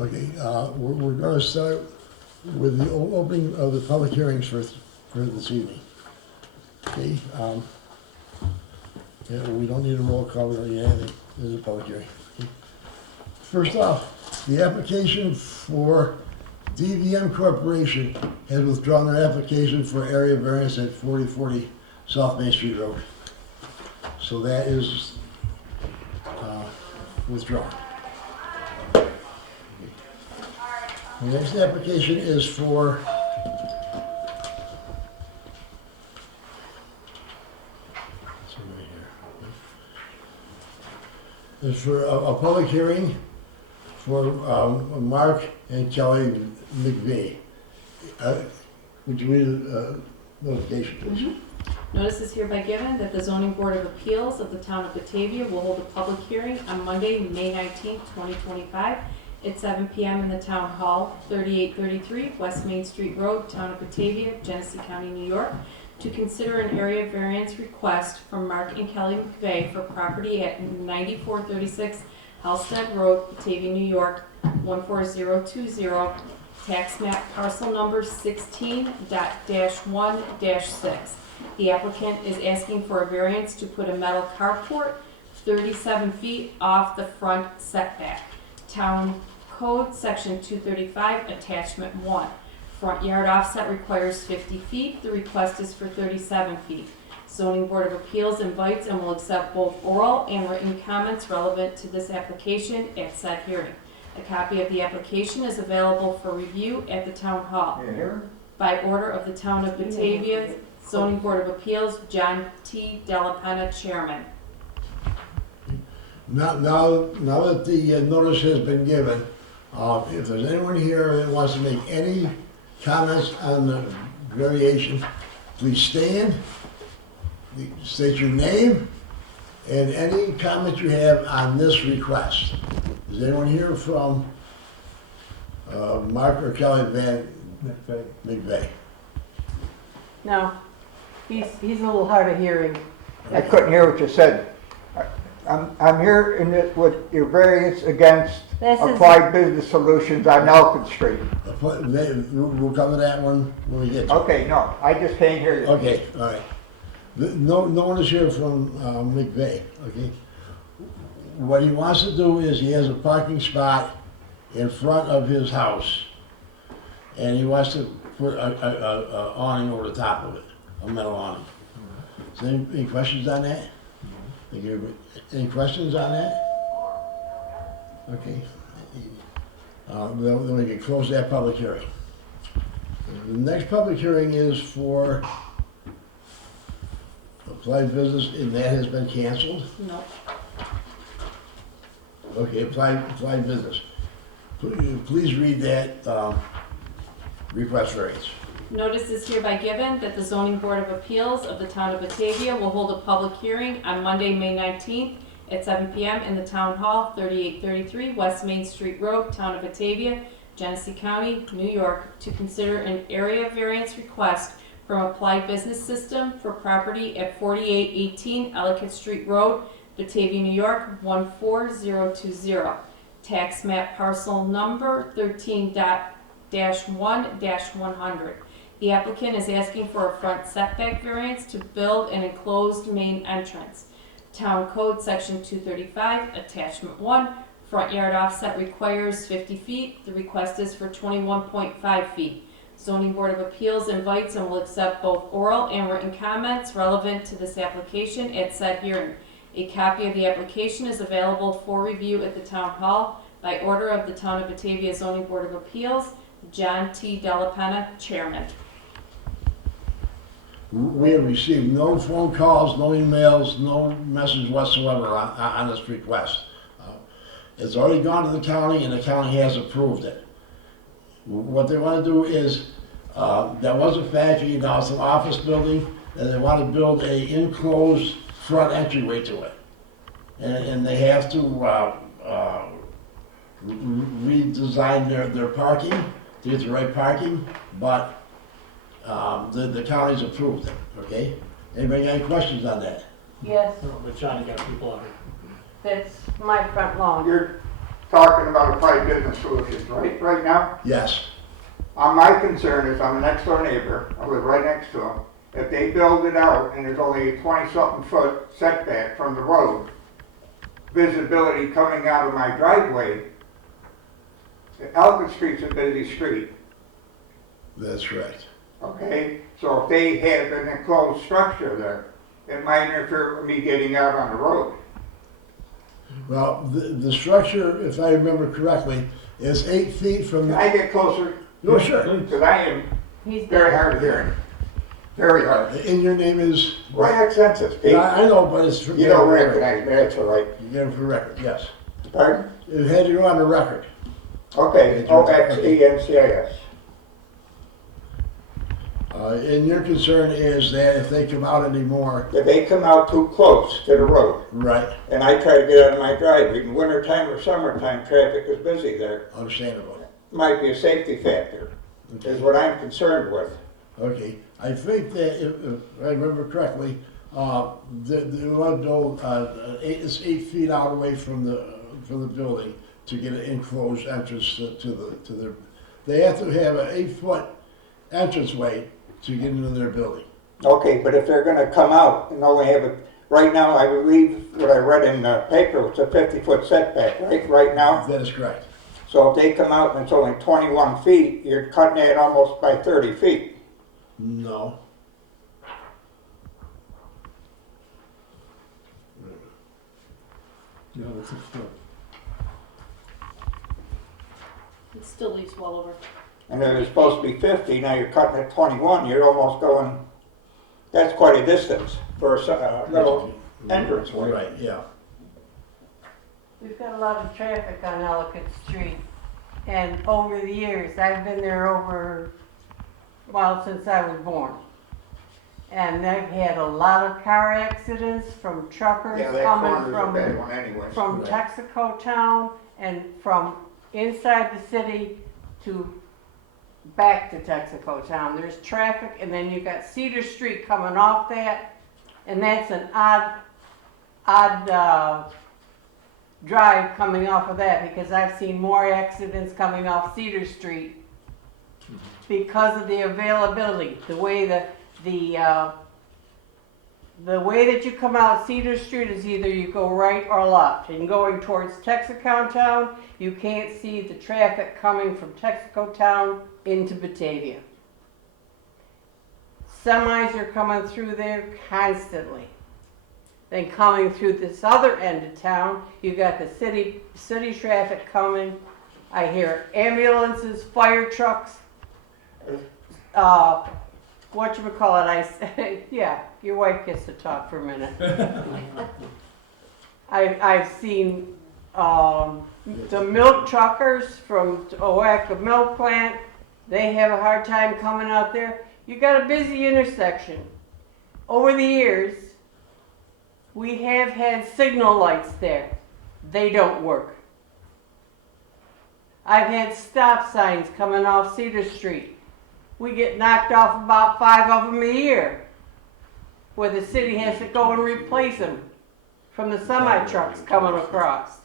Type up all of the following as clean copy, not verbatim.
Okay, we're gonna start with the opening of the public hearings for this evening. Okay, yeah, we don't need a roll call or anything, this is a public hearing. Okay. First off, the application for DVM Corporation has withdrawn their application for area variance at 4040 South Main Street Road. So that is withdrawn. The next application is for a public hearing for Mark and Kelly McVay. Would you read the notification, please? Notice is hereby given that the Zoning Board of Appeals of the Town of Batavia will hold a public hearing on Monday, May 19, 2025 at 7 p.m. in the Town Hall, 3833 West Main Street Road, Town of Batavia, Genesee County, New York, to consider an area variance request from Mark and Kelly McVay for property at 9436 Halstead Road, Batavia, New York, 14020, tax map parcel number 16.-1-6. The applicant is asking for a variance to put a metal carport 37 feet off the front setback. Town Code, Section 235, Attachment 1. Front yard offset requires 50 feet. The request is for 37 feet. Zoning Board of Appeals invites and will accept both oral and written comments relevant to this application at said hearing. A copy of the application is available for review at the Town Hall. By order of the Town of Batavia Zoning Board of Appeals, John T. Delapenna, Chairman. Now that the notice has been given, if there's anyone here that wants to make any comments on the variation, please stand, state your name, and any comment you have on this request. Is anyone here from Mark or Kelly McVay? No, he's a little hard of hearing. I couldn't hear what you said. I'm here in this with your variance against Applied Business Solutions on Ellicott Street. We'll come to that one when we get to it. Okay, no, I just can't hear you. Okay, all right. No one is here from McVay, okay? What he wants to do is he has a parking spot in front of his house, and he wants to put a awning over the top of it, a metal awning. Is there any questions on that? Any questions on that? Okay. Then we can close that public hearing. The next public hearing is for Applied Business, and that has been canceled? No. Okay, Applied Business. Please read that request variance. Notice is hereby given that the Zoning Board of Appeals of the Town of Batavia will hold a public hearing on Monday, May 19th at 7 p.m. in the Town Hall, 3833 West Main Street Road, Town of Batavia, Genesee County, New York, to consider an area variance request from Applied Business System for property at 4818 Ellicott Street Road, Batavia, New York, 14020. Tax map parcel number 13.-1-100. The applicant is asking for a front setback variance to build an enclosed main entrance. Town Code, Section 235, Attachment 1. Front yard offset requires 50 feet. The request is for 21.5 feet. Zoning Board of Appeals invites and will accept both oral and written comments relevant to this application at said hearing. A copy of the application is available for review at the Town Hall. By order of the Town of Batavia Zoning Board of Appeals, John T. Delapenna, Chairman. We have received no phone calls, no emails, no message whatsoever on this request. It's already gone to the county, and the county has approved it. What they want to do is, that was a factory, now it's an office building, and they want to build a enclosed front entryway to it. And they have to redesign their parking to get the right parking, but the county's approved it, okay? Anybody got any questions on that? Yes, But Johnny got people on it. that's my front lawn. talking about applied business solutions, right now? Yes, My concern is, I'm a next door neighbor, I live right next to them. If they build it out and there's only a 20-something foot setback from the road, visibility coming out of my driveway, Ellicott Street's a busy street, that's correct. okay? So if they have an enclosed structure there, it might interfere with me getting out on the road. Well, the structure, if I remember correctly, is 8 feet from Can the, I get closer? oh, sure. Because I am He's very hard of hearing. Very hard. And your name is? What accent is, Pete? I know, but it's for. You don't recognize me, that's all right. You get it for record, yes. Pardon? It had you on the record. Okay, OXENCIS. And your concern is that if they come out anymore, If they come out too close to the road, right, and I try to get out of my driveway, in wintertime or summertime, traffic is busy there, understandable. might be a safety factor, is what I'm concerned with. Okay, I think that if I remember correctly, the one build, it's 8 feet out away from the building to get an enclosed entrance to the, they have to have an 8-foot entranceway to get into their building. Okay, but if they're gonna come out and only have a, right now, I believe what I read in the paper, it's a 50-foot setback, right now? That is correct. So if they come out and it's only 21 feet, you're cutting it almost by 30 feet. No. No, it's a foot. It still leaves well over. And if it's supposed to be 50, now you're cutting it 21, you're almost going, that's quite a distance for a little entranceway. Right, yeah. We've got a lot of traffic on Ellicott Street, and over the years, I've been there since I was born. And they've had a lot of car accidents from truckers Yeah, that coming corner's a bad one anyway. from Right. Texaco Town and from inside the city to back to Texaco Town. There's traffic, and then you've got Cedar Street coming off that, and that's an odd drive coming off of that, because I've seen more accidents coming off Cedar Street because of the availability, the way that you come out Cedar Street is either you go right or left. And going towards Texaco Town, you can't see the traffic coming from Texaco Town into Batavia. Semis are coming through there constantly. Then coming through this other end of town, you got the city traffic coming. I hear ambulances, fire trucks, yeah, your wife gets to talk for a minute. I've seen the milk truckers from Owaka Milk Plant. They have a hard time coming out there. You got a busy intersection. Over the years, we have had signal lights there. They don't work. I've had stop signs coming off Cedar Street. We get knocked off about 5 of them a year, where the city has to go and replace them from the semi-trucks coming across.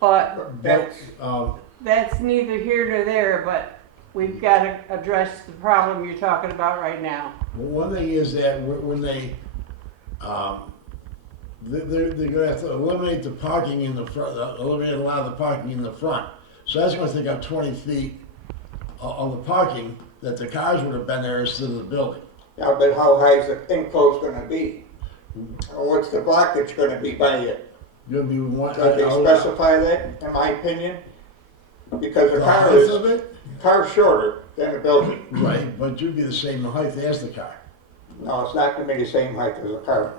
But that's neither here nor there, but we've got to address the problem you're talking about right now. Well, one thing is that when they're gonna have to eliminate the parking in the front, eliminate a lot of the parking in the front. So that's gonna take up 20 feet of the parking that the cars would have been there instead of the building. Yeah, but how high is the enclosed gonna be? Or what's the blockage gonna be by it? Gonna be one. Did they specify that, in my opinion? Because the The car height of is, it? car's shorter than the building. Right, but you'd be the same height as the car. No, it's not gonna be the same height as a car.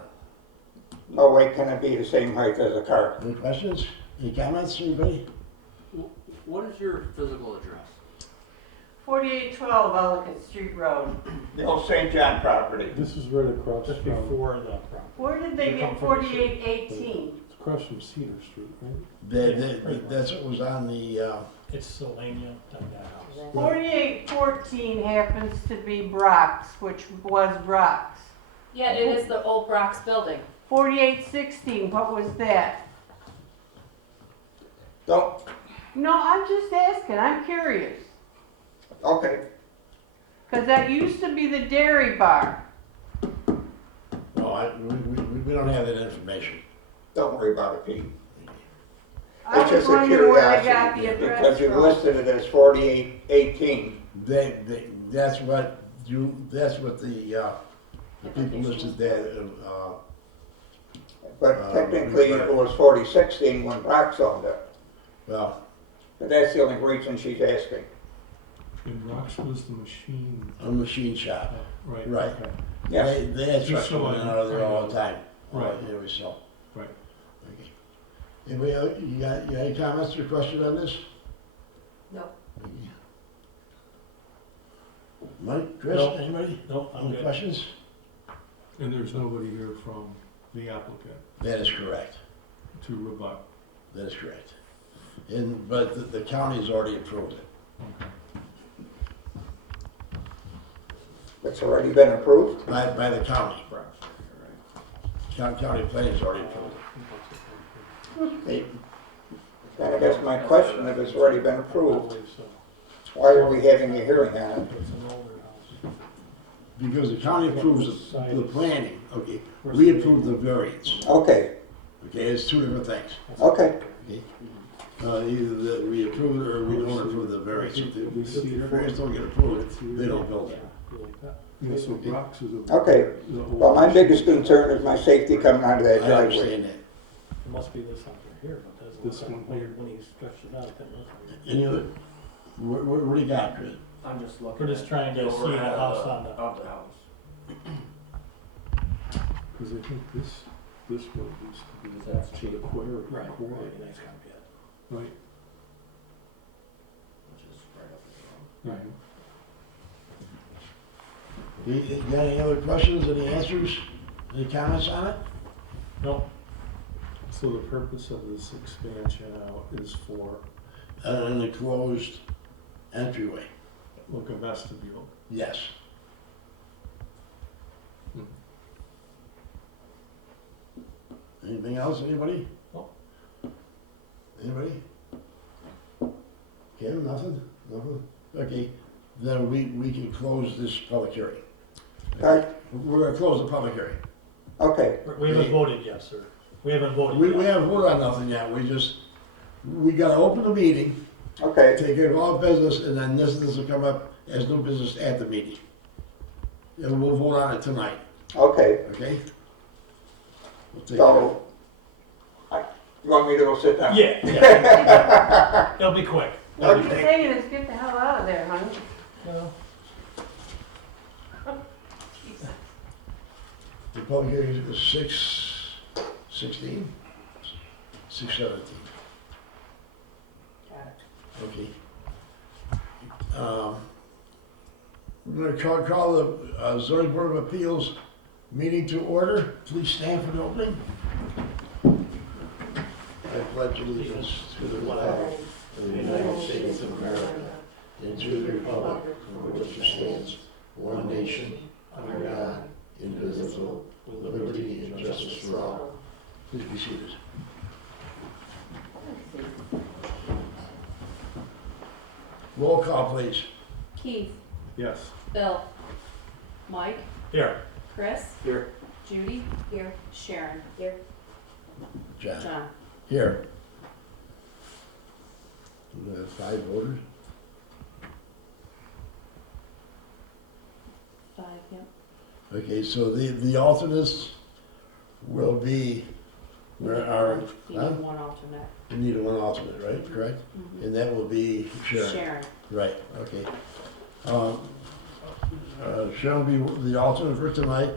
No way can it be the same height as a car. Any questions? Any comments, anybody? What is your physical address? 4812 Ellicott Street Road. The old St. John property. This is right across Just from, before the property. Where did they You get come from the city. 4818? it's across from Cedar Street, right? That's what was on the, It's Sylvania, that house. 4814 happens to be Brock's, which was Brock's. Yeah, it is the old Brock's building. 4816, what was that? Don't, No, I'm just asking, I'm curious. okay, Cause that used to be the dairy bar. No, we don't have that information. don't worry about it, Pete. I It's was just a wondering where they got curiosity, the address because you from. listed it as 4818. That's what the people listed there, But technically, it was 4016 when Brock's owned it. well, But that's the only reason she's asking. And Rox was the machine, a machine shop. right? Right. Okay. Yeah. They had trucks Just so coming in I- and out of there I all know. the time. Right. Anyway, so. Right. Okay. Anybody else, you got any comments or questions on this? No. Okay. Mike, Chris, No. anybody? No, I'm Any good. questions? And there's nobody here from the applicant That is correct. to rebut. That is correct. But the county's already approved it. Okay. It's already been approved? By the county. County planning's already approved it. And I guess my question, if it's already been I approved, believe so. why are we having a hearing on it? It's an older house. Because the county approves the planning, okay? We approve the variance, Okay, okay? It's two different things. okay. Either that we approve it or we don't approve the variance. If the variance don't get approved, they don't build it. You like that? Yeah, so Rox is a. Okay. the old Well, my machine. biggest concern is my safety coming out of that I driveway. understand that. It must be this under here, but that's This what one weird when he stretched it out. That was Any other, what do you got, Chris? I'm just looking. We're just at trying to the see the overhead house on the. of the house. Cause I think this road used to be That's to the quarry. Right, quarry, right, nice copy of it. Right, Which is right up the road. right. You got any other questions, any answers, any comments on it? No, So the purpose of this expansion out is for An enclosed entryway, like a vestibule. yes. Anything else, anybody? No. Anybody? Kim, nothing? Nothing? Okay, then we can close this public hearing. Okay, We're gonna close the public hearing. okay, we haven't voted yet, sir. We haven't voted We yet. haven't voted on nothing yet, we gotta open the meeting, okay. take care of all business, and then this will come up as new business at the meeting. And we'll vote on it tonight, Okay, okay? We'll take care of it. so, you want me to go sit down? Yeah, yeah. It'll be quick. What you're saying is get the hell out of there, honey. No. The public hearing is 6:16? 6:17. Okay. We're gonna call the zoning board of appeals meeting to order. Please stand for the opening. I pledge allegiance to the flag of the United States of America and to the republic for which it stands, one nation, under God, indivisible, with liberty and justice for all. Please be seated. Roll call, please. Keith, Yes. Bill, Mike, Here. Chris. Here. Judy. Here. Sharon. Here. John. John. Here. We have 5 voters. 5, yep. Okay, so the alternates will be, where are, You huh? need one alternate. We need one alternate, right, correct? Mhm. And that will be Sharon. Sharon. Right, okay. Sharon will be the alternate for tonight.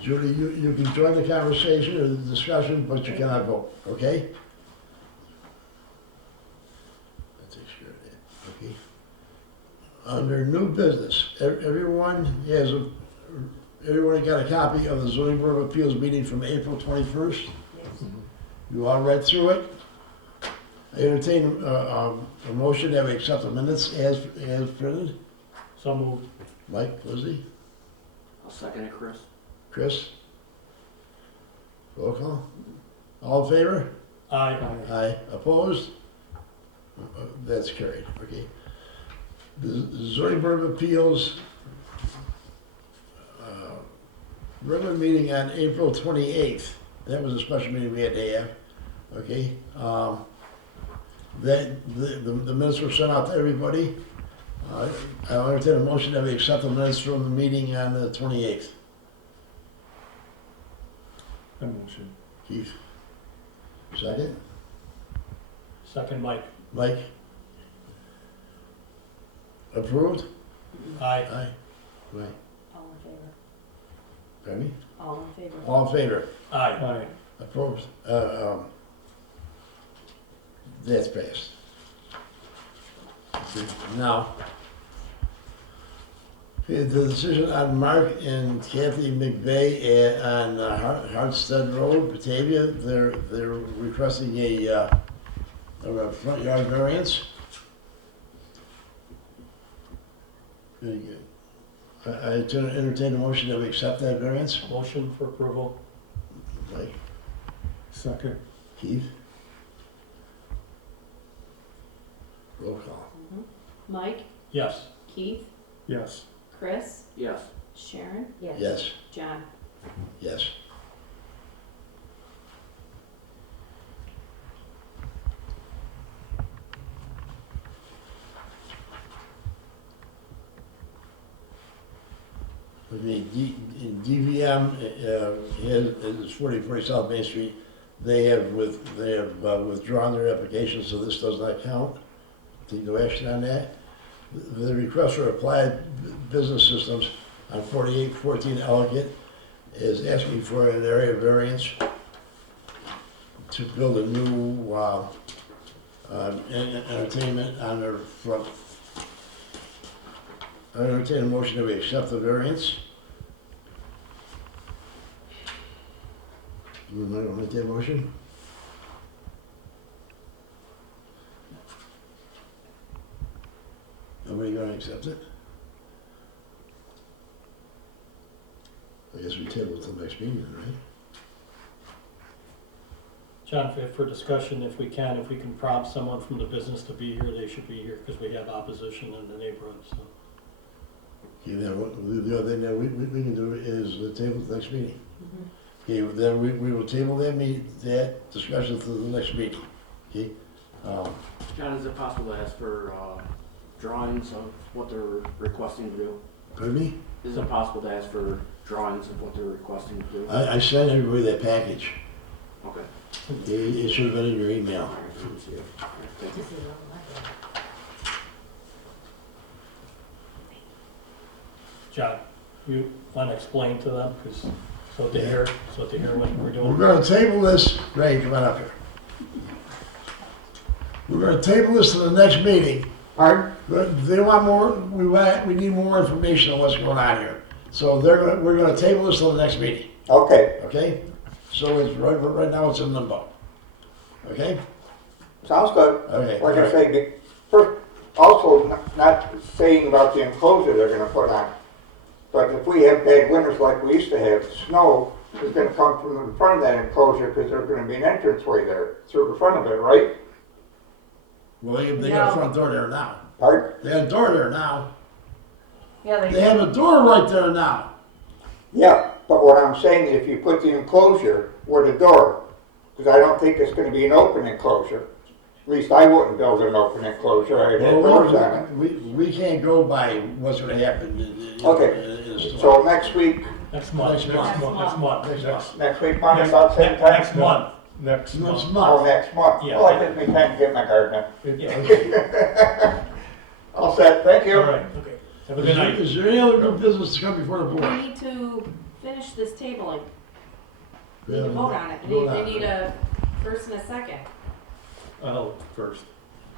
Judy, you can join the conversation or the discussion, but you cannot vote, okay? That takes care of that, okay? Under new business, everyone got a copy of the zoning board of appeals meeting from April 21st? Yes. You all read through it? I entertain a motion that we accept the minutes as printed. So moved. Mike, Lizzie, I'll second it, Chris. Chris? Roll call. All in favor? Aye. Aye. Opposed? That's carried, okay. The zoning board of appeals, regular meeting on April 28th. That was a special meeting we had to have, okay? The minutes were sent out to everybody. I'll entertain a motion that we accept the minutes from the meeting on the 28th. A motion. Keith? Second? Second, Mike. Mike? Approved? Aye. Aye. Right. All in favor? Pardon me? All in favor? All in favor? Aye. Aye. Approved. That's passed. Okay, now, okay, the decision on Mark and Kathy McVay on Halstead Road, Batavia, they're requesting a front yard variance. I entertain a motion that we accept that variance. Motion for approval. Mike, Second. Keith? Roll call. Mike, Yes. Keith, Yes. Chris, Yes. Sharon, Yes. John. Yes. The DVM is 4040 South Main Street. They have withdrawn their application, so this does not count. Take no action on that. The request for applied business systems on 4814 Ellicott is asking for an area variance to build a new entertainment on their front. I entertain a motion that we accept the variance. You want to make that motion? Nobody gonna accept it? I guess we table it till next meeting, right? John, for discussion, if we can prompt someone from the business to be here, they should be here, because we have opposition in the neighborhood, so. Okay, then the other thing that we can do is the table to the next meeting. Okay, then we will table that discussion to the next meeting. Okay? John, is it possible to ask for drawings of what they're requesting to do? Pardon me? Is it possible to ask for drawings of what they're requesting to do? I sent everybody that package. Okay. It should have been in your email. All right, let me see it. All right, thank you. John, you want to explain to them, because, so to hear what we're We're doing? gonna table this, Ray, come on up here. We're gonna table this to the next meeting. Pardon? But they want more, we need more information on what's going on here. So we're gonna table this till the next meeting, Okay, okay? So it's, right now it's in limbo. Okay? sounds good. Okay. Like I say, first, also not saying about the enclosure they're gonna put on, but if we have bad winters like we used to have, snow is gonna come from the front of that enclosure because there's gonna be an entranceway there through the front of it, right? Well, they got a No. front door there now. Pardon? They have a door there now. Yeah, They have a door right there now. Yeah, but what I'm saying is if you put the enclosure where the door, because I don't think it's gonna be an open enclosure. At least I wouldn't build an open enclosure, I'd have doors on it. We can't go by what's gonna happen in Okay. the store. So next week, Next month. Next month. Next month. Next month. next week, Monday, about same time? Next month. Next Next month. Oh, month. next month. Yeah. Well, that gives me time to get my garden Yeah. all set, thank you. All right, okay. Have a good night. Is there any other good business to come before the We board? need to finish this tabling. We Yeah. need to vote on it. Vote on They it. need a first and a second. I'll first.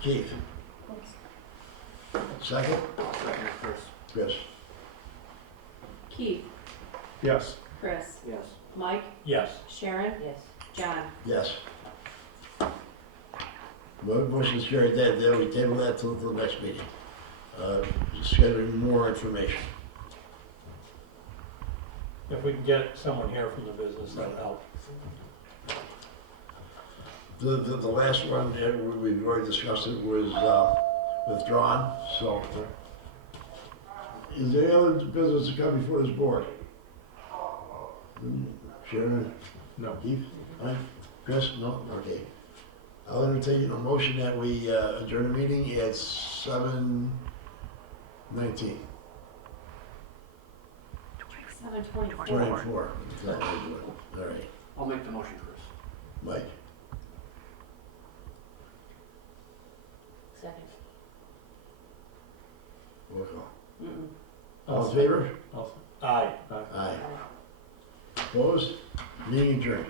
Keith, second? Second, Chris. Chris. Keith, Yes. Chris, Yes. Mike, Yes. Sharon? Yes. John? Yes. Motion's carried that we table that till the next meeting. Scheduling more information. If we can get someone here from the business, that'll help. The last one, we've already discussed it, was withdrawn, so. Is there any other business to come before this board? Sharon? No. Keith? Mike? Chris? No? Okay. I'll entertain a motion that we adjourn the meeting at 7:19. 7:24. 24. All right. I'll make the motion, Chris. Mike? Second. Roll call. Mm-mm. All in favor? Also, Aye. Aye. Opposed? Meeting adjourned.